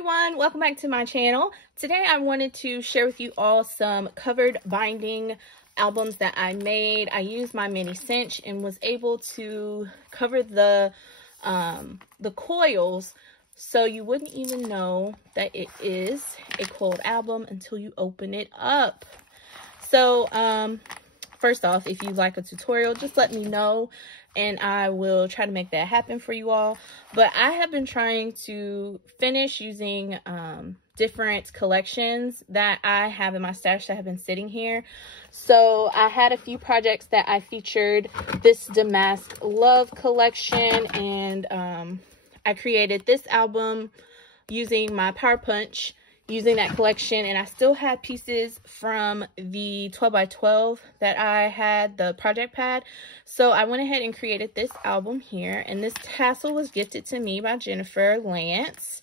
everyone, welcome back to my channel. Today I wanted to share with you all some covered binding albums that I made. I used my mini cinch and was able to cover the coils so you wouldn't even know that it is a coiled album until you open it up. So first off, if you like a tutorial, just let me know and I will try to make that happen for you all. But I have been trying to finish using different collections that I have in my stash that have been sitting here. So I had a few projects that I featured this Damask Love collection, and I created this album using my Power Punch, using that collection, and I still had pieces from the 12x12 that I had, the project pad. So I went ahead and created this album here, and this tassel was gifted to me by Jennifer Lance.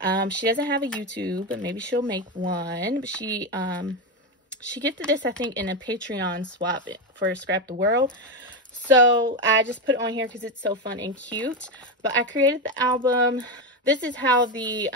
She doesn't have a YouTube, but maybe she'll make one. But she gifted this, I think, in a Patreon swap for Scrap the World. So I just put it on here because it's so fun and cute. But I created the album. This is how the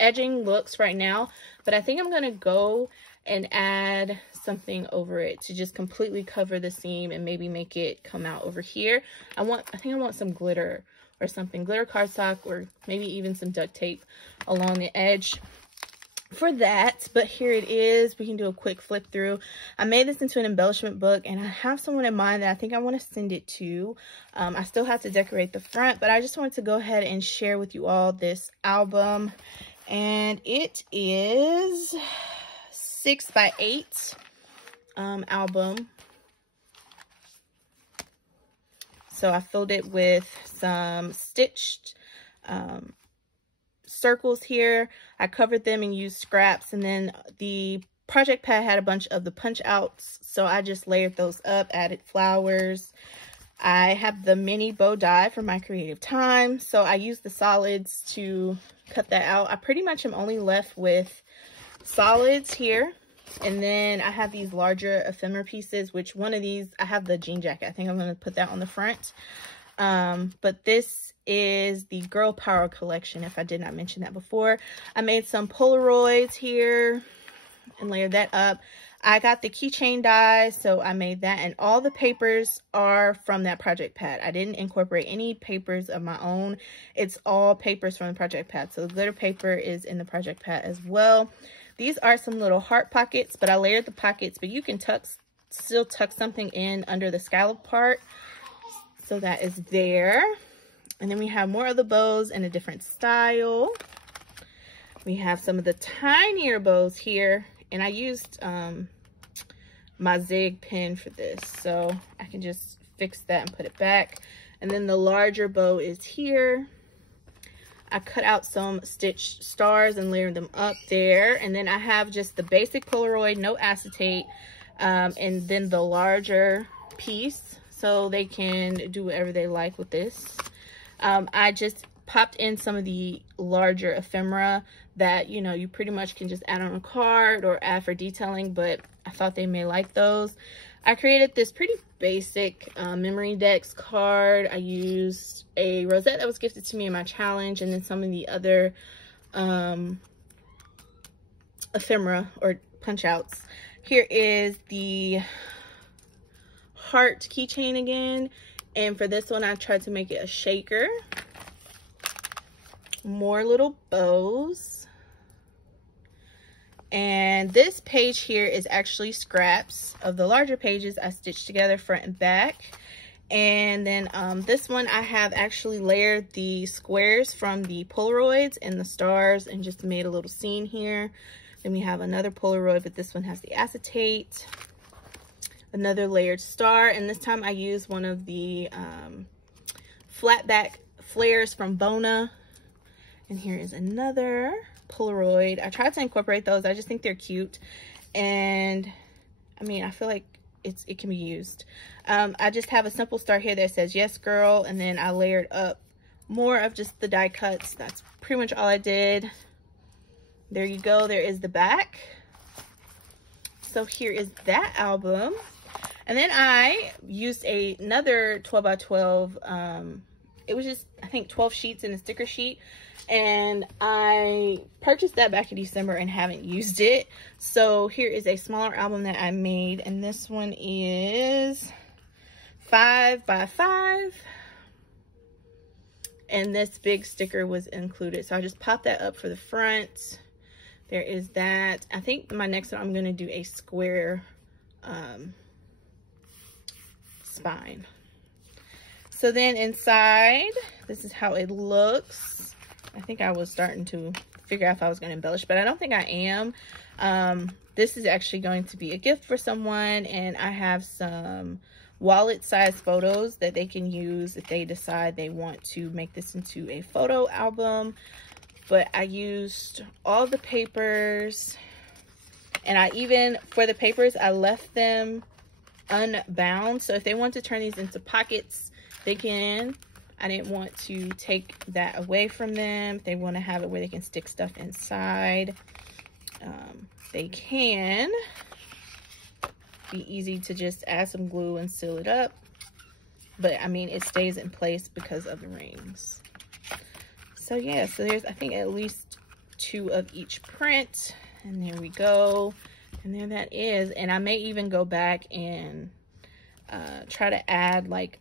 edging looks right now, but I think I'm gonna go and add something over it to just completely cover the seam and maybe make it come out over here. I think I want some glitter or something, glitter cardstock, or maybe even some duct tape along the edge for that. But here it is. We can do a quick flip through. I made this into an embellishment book, and I have someone in mind that I think I want to send it to. I still have to decorate the front, but I just wanted to go ahead and share with you all this album. And it is 6x8 album. So I filled it with some stitched circles here. I covered them and used scraps, and then the project pad had a bunch of the punch outs, so I just layered those up, added flowers. I have the mini bow die for my creative time, so I used the solids to cut that out. I pretty much am only left with solids here, and then I have these larger ephemera pieces, which one of these, I have the jean jacket. I think I'm going to put that on the front. But this is the Girl Power collection, if I did not mention that before. I made some Polaroids here and layered that up. I got the keychain die, so I made that, and all the papers are from that project pad. I didn't incorporate any papers of my own. It's all papers from the project pad. So the glitter paper is in the project pad as well. These are some little heart pockets, but I layered the pockets, but you can still tuck something in under the scallop part. So that is there. And then we have more of the bows in a different style. We have some of the tinier bows here. And I used my zig pin for this, so I can just fix that and put it back. And then the larger bow is here. I cut out some stitched stars and layered them up there. And then I have just the basic Polaroid, no acetate, and then the larger piece, so they can do whatever they like with this. I just popped in some of the larger ephemera that, you know, you pretty much can just add on a card or add for detailing, but I thought they may like those. I created this pretty basic memory decks card. I used a rosette that was gifted to me in my challenge, and then some of the other ephemera or punch outs. Here is the heart keychain again, and for this one I tried to make it a shaker. More little bows, and this page here is actually scraps of the larger pages I stitched together front and back. And then this one I have actually layered the squares from the Polaroids and the stars and just made a little scene here. Then we have another Polaroid, but this one has the acetate, another layered star, and this time I used one of the flat back flares from Bona. And here is another Polaroid. I tried to incorporate those. I just think they're cute. And I mean, I feel like it can be used. I just have a simple star here that says, "Yes, girl." And then I layered up more of just the die cuts. That's pretty much all I did. There you go. There is the back. So here is that album. And then I used another 12x12 it was just, I think 12 sheets in a sticker sheet. And I purchased that back in December and haven't used it. So here is a smaller album that I made. And this one is 5 by 5. And this big sticker was included. So I just popped that up for the front. There is that. I think my next one, I'm going to do a square spine. So then inside, this is how it looks. I think I was starting to figure out if I was going to embellish, but I don't think I am. This is actually going to be a gift for someone, and I have some wallet size photos that they can use if they decide they want to make this into a photo album. But I used all the papers, and I even, for the papers, I left them unbound. So if they want to turn these into pockets, they can. I didn't want to take that away from them. If they want to have it where they can stick stuff inside, they can. Be easy to just add some glue and seal it up. But I mean, it stays in place because of the rings. So yeah, so there's, I think, at least 2 of each print. And there we go. And there that is. And I may even go back and try to add like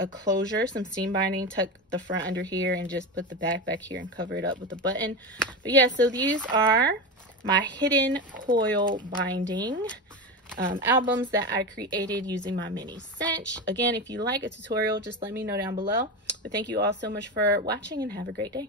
a closure, some seam binding, tuck the front under here, and just put the back here and cover it up with a button. But yeah, so these are my hidden coil binding albums that I created using my mini cinch. Again, if you like a tutorial, just let me know down below. But thank you all so much for watching, and have a great day.